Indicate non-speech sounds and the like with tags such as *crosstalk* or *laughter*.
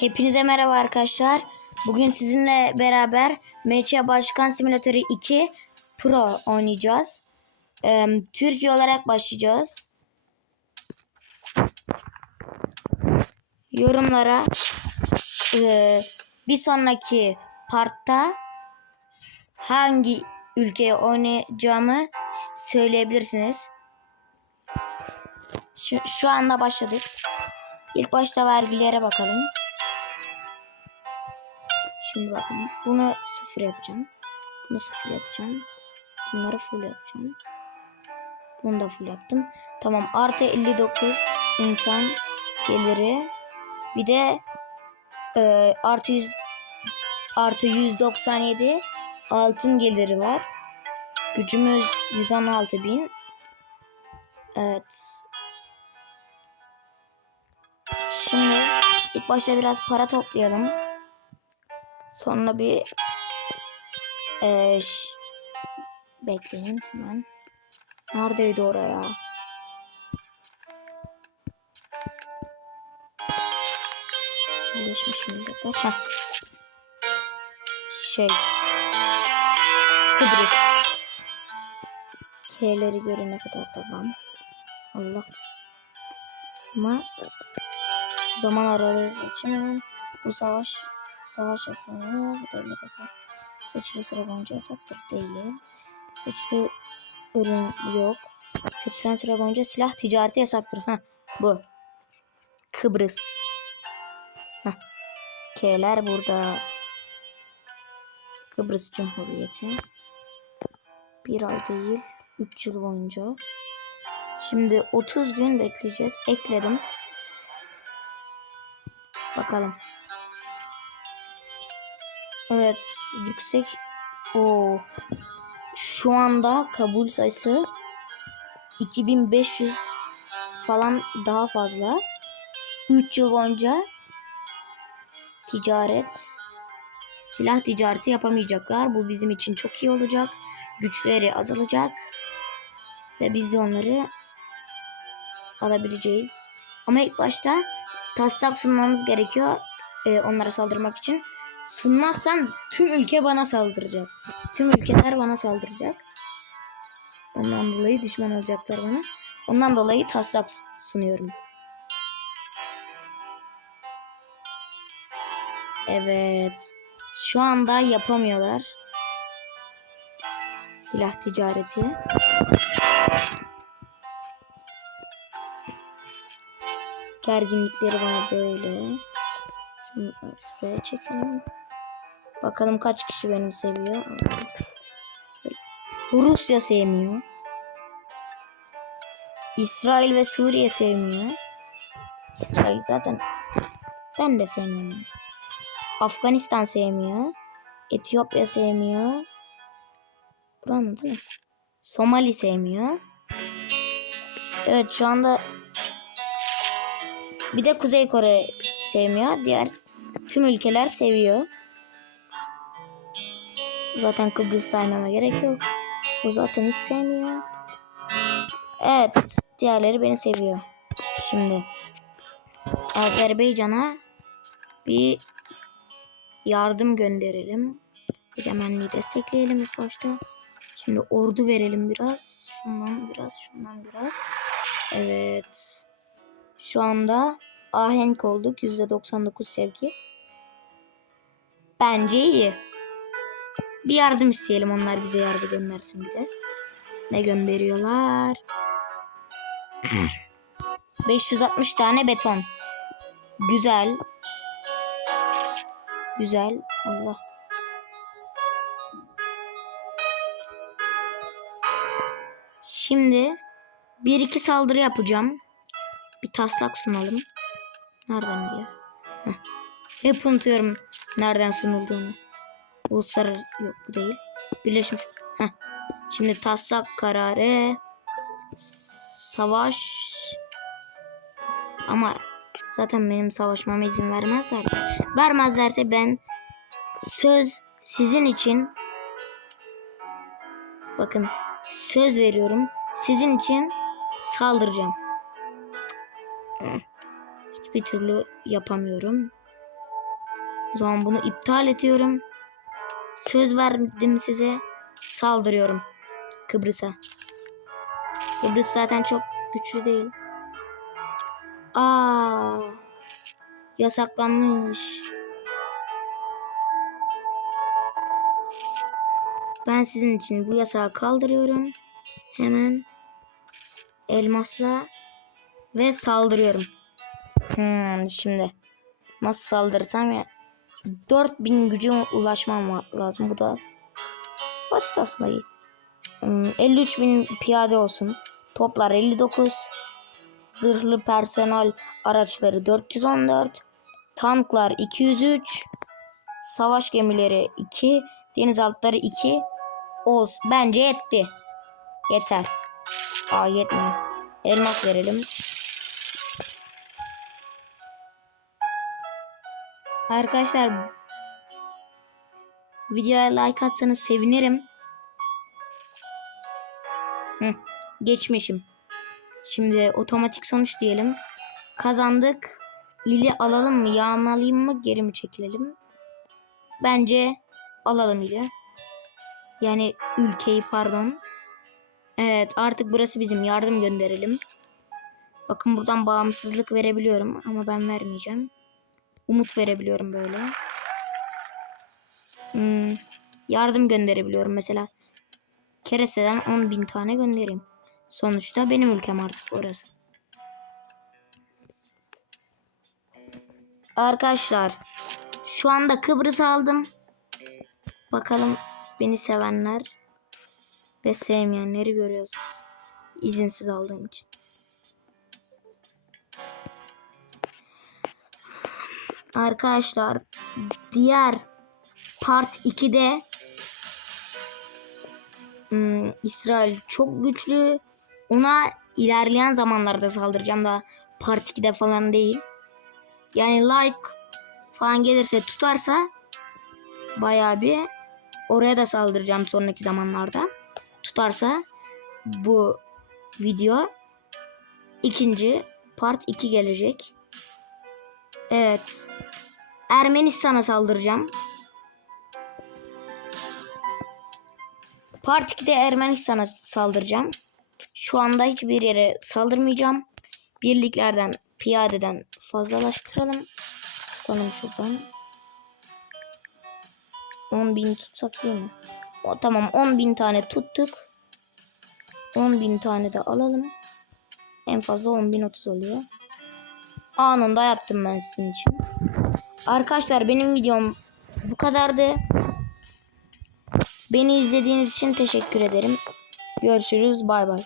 Hepinize merhaba arkadaşlar. Bugün sizinle beraber MÇ Başkan Simülatörü 2 Pro oynayacağız. Ee, Türkiye olarak başlayacağız. Yorumlara e, bir sonraki partta hangi ülkeye oynayacağımı söyleyebilirsiniz. Şu, şu anda başladık. İlk başta vergilere bakalım. Şimdi bakın. Bunu sıfır yapacağım. Bunu sıfır yapacağım. Bunları full yapacağım. Bunu da full yaptım. Tamam. Artı 59 insan geliri. Bir de e, artı 100 artı 197 altın geliri var. Gücümüz 116 bin. Evet. Şimdi ilk başta biraz para toplayalım. Sonra bir ş- bekleyin hemen. Neredeydi oraya? Birleşmiş Milletler. Heh. Şey. Kıbrıs. K'leri görene kadar devam. Allah. Ama zaman aralığı için bu savaş savaş yasağı bu devlet yasağı seçili süre boyunca yasaktır değil. Seçili ürün yok. Seçilen süre boyunca silah ticareti yasaktır. Ha bu. Kıbrıs. Heh. K'ler burada. Kıbrıs Cumhuriyeti. Bir ay değil. 3 yıl boyunca. Şimdi 30 gün bekleyeceğiz. Ekledim. Bakalım. Evet, yüksek. O şu anda kabul sayısı 2500 falan daha fazla. 3 yıl boyunca ticaret silah ticareti yapamayacaklar. Bu bizim için çok iyi olacak. Güçleri azalacak ve biz de onları alabileceğiz. Ama ilk başta taslak sunmamız gerekiyor e, onlara saldırmak için. Sunmazsam tüm ülke bana saldıracak. Tüm ülkeler bana saldıracak. Ondan dolayı düşman olacaklar bana. Ondan dolayı taslak sunuyorum. Evet. Şu anda yapamıyorlar. Silah ticareti. Gerginlikleri bana böyle. Şuraya çekelim. Bakalım kaç kişi beni seviyor. Rusya sevmiyor. İsrail ve Suriye sevmiyor. İsrail zaten ben de sevmiyorum. Afganistan sevmiyor. Etiyopya sevmiyor. Buranın değil mi? Somali sevmiyor. Evet şu anda bir de Kuzey Kore sevmiyor. Diğer tüm ülkeler seviyor. Zaten Kıbrıs saymama gerek yok. O zaten hiç sevmiyor. Evet. Diğerleri beni seviyor. Şimdi Azerbaycan'a bir yardım gönderelim. Egemenliği destekleyelim ilk başta. Şimdi ordu verelim biraz. Şundan biraz, şundan biraz. Evet. Şu anda ahenk olduk. %99 sevgi. Bence iyi. Bir yardım isteyelim. Onlar bize yardım göndersin bir de. Ne gönderiyorlar? *clears throat* 560 tane beton. Güzel. Güzel. Allah. Şimdi bir iki saldırı yapacağım. Bir taslak sunalım. Nereden? Heh. Hep unutuyorum nereden sunulduğunu. Uluslararası yok bu değil. Birleşmiş. Heh. Şimdi taslak kararı. Savaş. Ama zaten benim savaşmama izin vermezler. Vermezlerse ben söz sizin için bakın söz veriyorum. Sizin için saldıracağım. Hiçbir türlü yapamıyorum. O zaman bunu iptal ediyorum. Söz verdim size. Saldırıyorum. Kıbrıs'a. Kıbrıs zaten çok güçlü değil. Aa, yasaklanmış. Ben sizin için bu yasağı kaldırıyorum. Hemen elmasla ve saldırıyorum. Hmm, şimdi nasıl saldırırsam ya 4000 güce ulaşmam lazım. Bu da basit aslında. iyi. Hmm, 53 bin piyade olsun. Toplar 59. Zırhlı personel araçları 414. Tanklar 203. Savaş gemileri 2. Denizaltıları 2. Oz bence yetti. Yeter. Aa yetmiyor. Elmas verelim. Arkadaşlar videoya like atsanız sevinirim. Hı, geçmişim. Şimdi otomatik sonuç diyelim. Kazandık. İli alalım mı? Yağmalayayım mı? Geri mi çekilelim? Bence alalım ili. Yani ülkeyi pardon. Evet artık burası bizim. Yardım gönderelim. Bakın buradan bağımsızlık verebiliyorum ama ben vermeyeceğim. Umut verebiliyorum böyle. Hmm, yardım gönderebiliyorum mesela. Kereste'den 10 bin tane göndereyim. Sonuçta benim ülkem artık orası. Arkadaşlar şu anda Kıbrıs aldım. Bakalım beni sevenler ve sevmeyenleri görüyorsunuz. İzinsiz aldığım için. Arkadaşlar diğer part 2'de hmm, İsrail çok güçlü. Ona ilerleyen zamanlarda saldıracağım daha part 2'de falan değil. Yani like falan gelirse tutarsa bayağı bir oraya da saldıracağım sonraki zamanlarda. Tutarsa bu video ikinci part 2 gelecek. Evet. Ermenistan'a saldıracağım. Part 2'de Ermenistan'a saldıracağım. Şu anda hiçbir yere saldırmayacağım. Birliklerden, piyadeden fazlalaştıralım. Tutalım şuradan. 10 bin tutsak iyi mi? O, tamam 10 bin tane tuttuk. 10 bin tane de alalım. En fazla 10 bin 30 oluyor. Anında yaptım ben sizin için. Arkadaşlar benim videom bu kadardı. Beni izlediğiniz için teşekkür ederim. Görüşürüz. Bay bay.